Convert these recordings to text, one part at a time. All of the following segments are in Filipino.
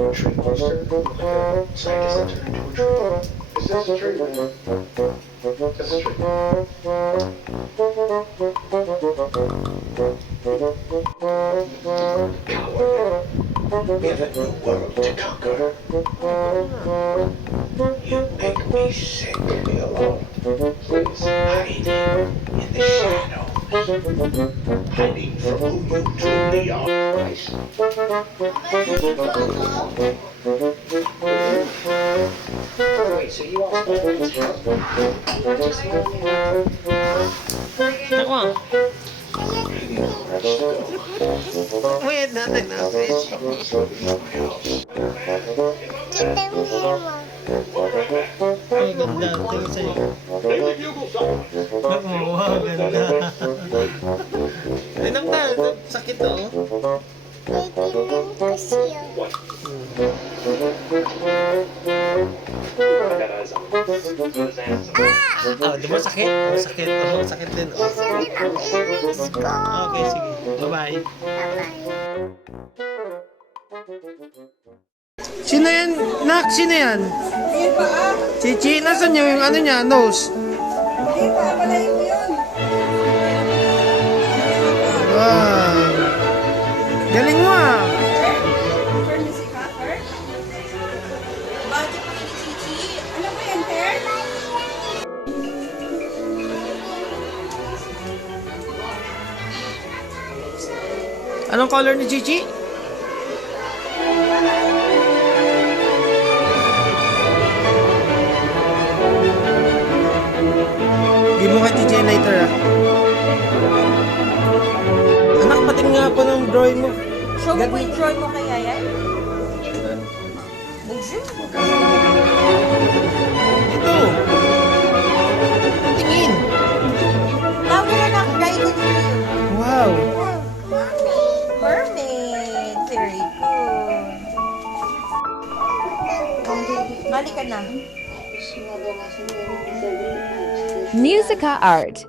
Tree monster? Scientists enter into a tree. Is this a tree? This is a tree. Coward. We have a new world to conquer. You make me sick. Leave me alone. Please. Hiding in the shadows. Hiding from who you truly are. Nice. Wait, so you also want to tell? Just let me know. Ako. Let's go. Wait natin na. Kita mo mo. Ay, ganda. Tingin sa'yo. Ako, wow, ganda. Ay, nakta. Sakit to. May tingnan ko siya. Oh, di ba sakit? Oh, sakit. Oh, sakit din. Oh. Isa din ang inis ko. Okay, sige. Bye-bye. Bye-bye. Sino yan? Nak, sino yan? Chichi, nasan yung ano niya? Nose? Wow. Galing mo ah. Anong color ni Chichi? Give mo kay TJ later ah. Anak, pating nga po ng drawing mo. Show mo po yung drawing mo kay Yayan. Bonjour. Ito. Tingin. Tawag na lang, guided for you. Wow. Mermaid. Very good. Balik ka na. Musica Art.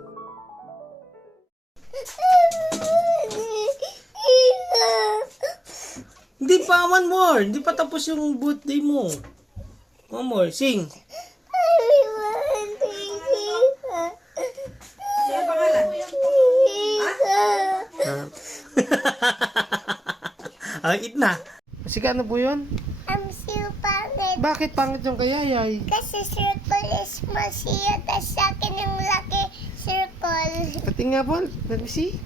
Hindi pa, one more. Hindi pa tapos yung birthday mo. One more, sing. Ang na. Sige, ano po yun? I'm so pangit. Bakit pangit yung kayayay? Kasi circle is masiya. Tapos sa akin yung laki circle. Pati nga po, let me see.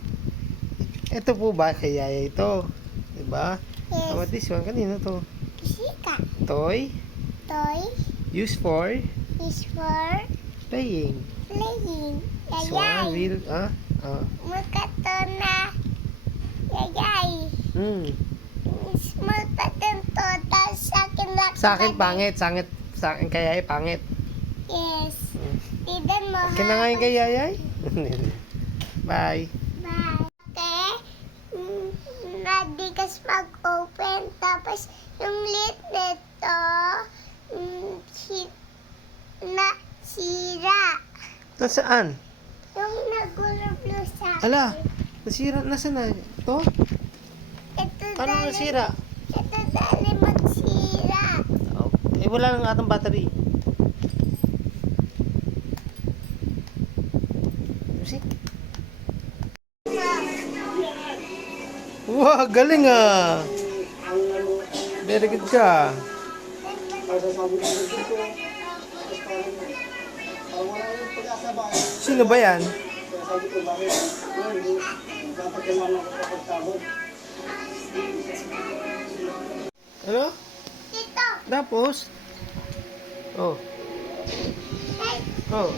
Ito po ba kayayay ito? Diba? Yes. How about this one? Kanino to? Sika. Toy. Toy Used for is for playing. playing. This one, Yayay. real, Makato na. Yayay. Small pattern to. Tapos sa akin laki. Sa akin pangit, sa akin kayayay pangit. Yes. Tidan mo. Okay na nga yung kayayay? Bye. Bye. Okay. Nadigas mag-open. Tapos yung lid nito nasira. Nasaan? Yung nagulublo sa akin. Ala, nasira, nasa na? Ito? Ito Paano dali- nasira? Ito dali magsira. Oh, eh, wala nang atong battery. Music. Wow, galing ah. Very good ka. Sino ba yan? Ano? Dito. Tapos? Oh. Ay, Oh.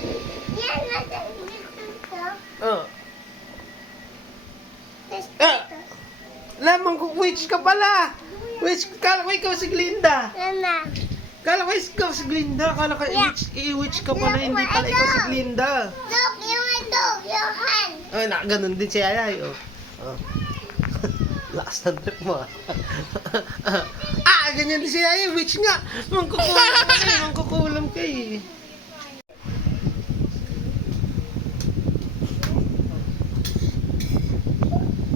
yan natin dito. Oh. Tapos Ah! dito. Lamang ko, witch ka pala! Witch, kala ko ikaw si Glinda. Mama. Kala ko ikaw si Glinda. Kala ko i-witch ka pala, hindi pala ikaw si Glinda. Look, yung ito. Yung hand. Oh, ganun din si Ayay. Oh. Oh. Lakas ng trip mo ah. Ganyan din si Ayay. Witch nga. Mangkukulam ka eh.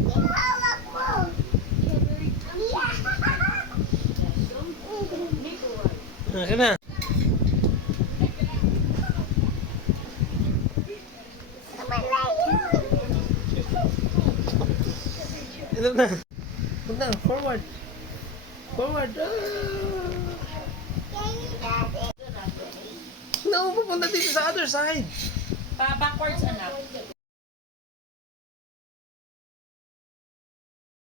Yung hawak mo. Yeah. Akin na. Malayo. Ito na. Punta, forward. Forward. Daddy. No, pupunta dito sa other side. Pa backwards anak.